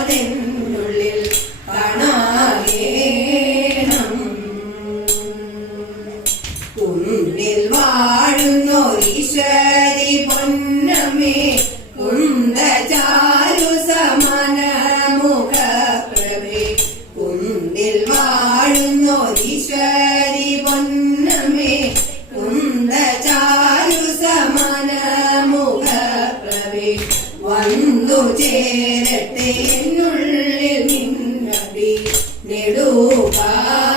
അതിനുള്ളിൽ ചേരട്ടെ എന്നുള്ളിൽ നിന്നടി നെടുകാലം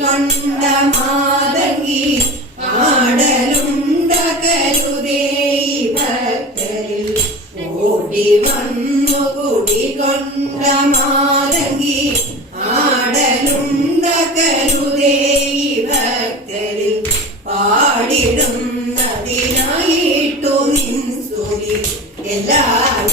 കൊണ്ട മാതങ്കി പാടലുണ്ട കരുതേ ഭക്തരിൽ ഓടി വന്നു കുടി കൊണ്ട മാതങ്കി ആടലുണ്ട കരുതേ ഭക്തരിൽ പാടിടുന്നതിനായിട്ടു നിൻ സ്തുതി എല്ലാ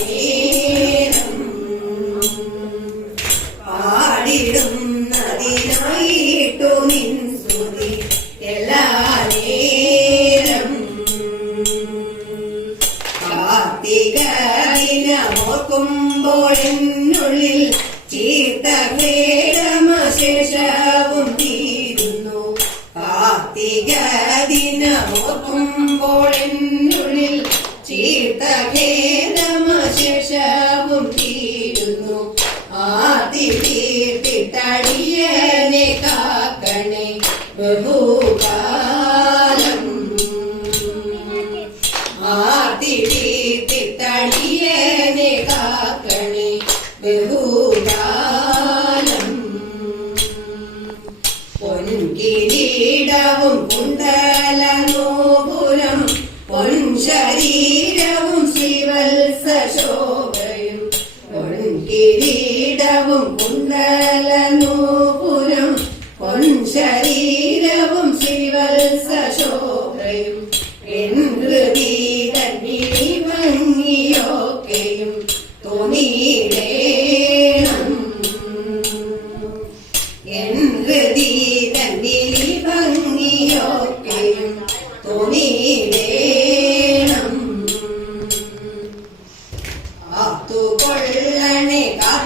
നേരം പാടിടുന്നതിനായിട്ടു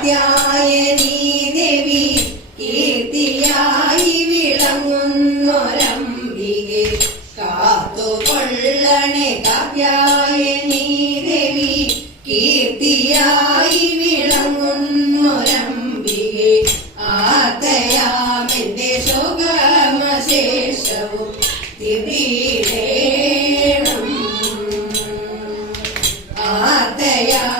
ആത്തുകൊള്ളണേ കാത്യായനീ ദേവി കീർത്തിയായി വിളങ്ങുന്നൊരംബികെ കാത്തുകൊള്ളണേ കാത്യായനീ ദേവി കീർത്തിയായി വിളങ്ങുന്നൊരംബികെ ആത്തയാമെന്റെ ശോകമശേഷവും തിരിടേണം ആർത്തയാമെന്റെ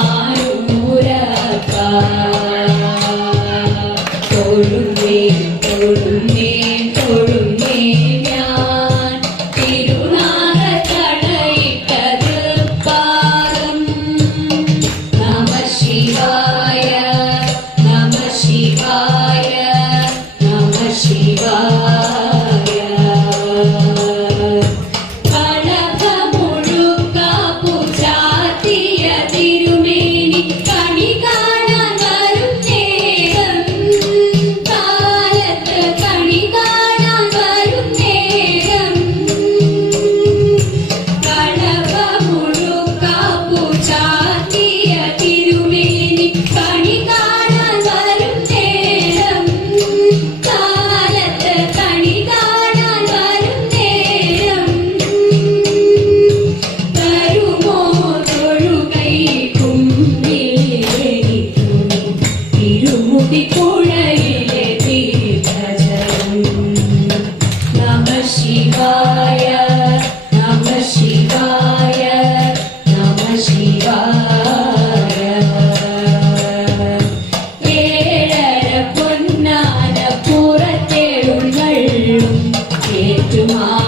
平常啊。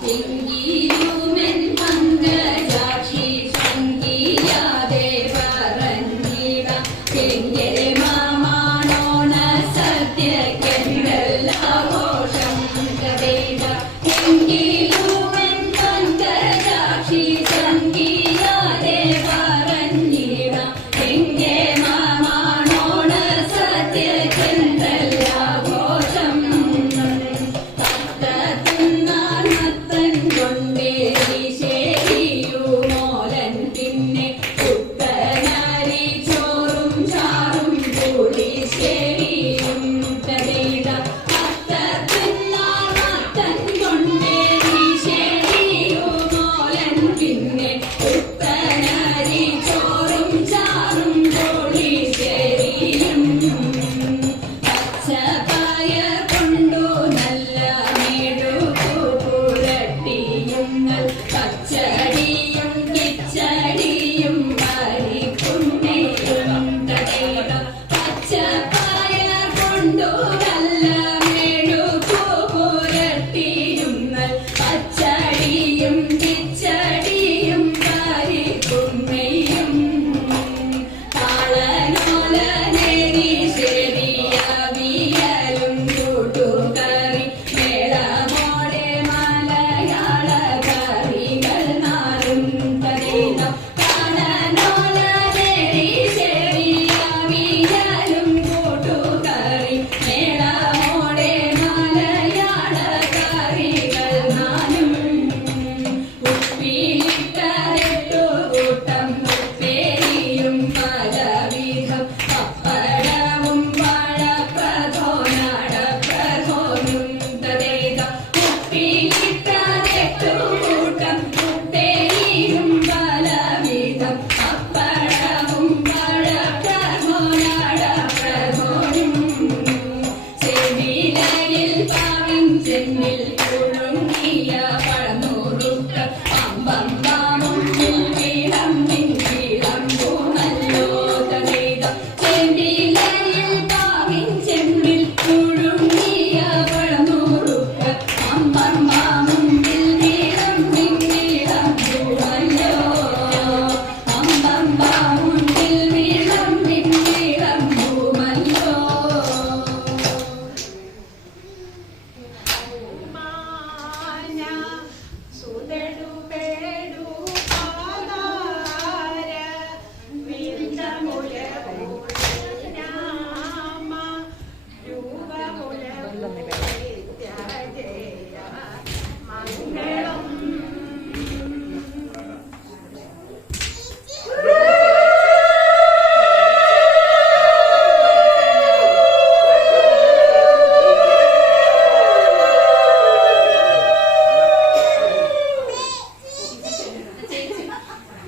Quem guia fire.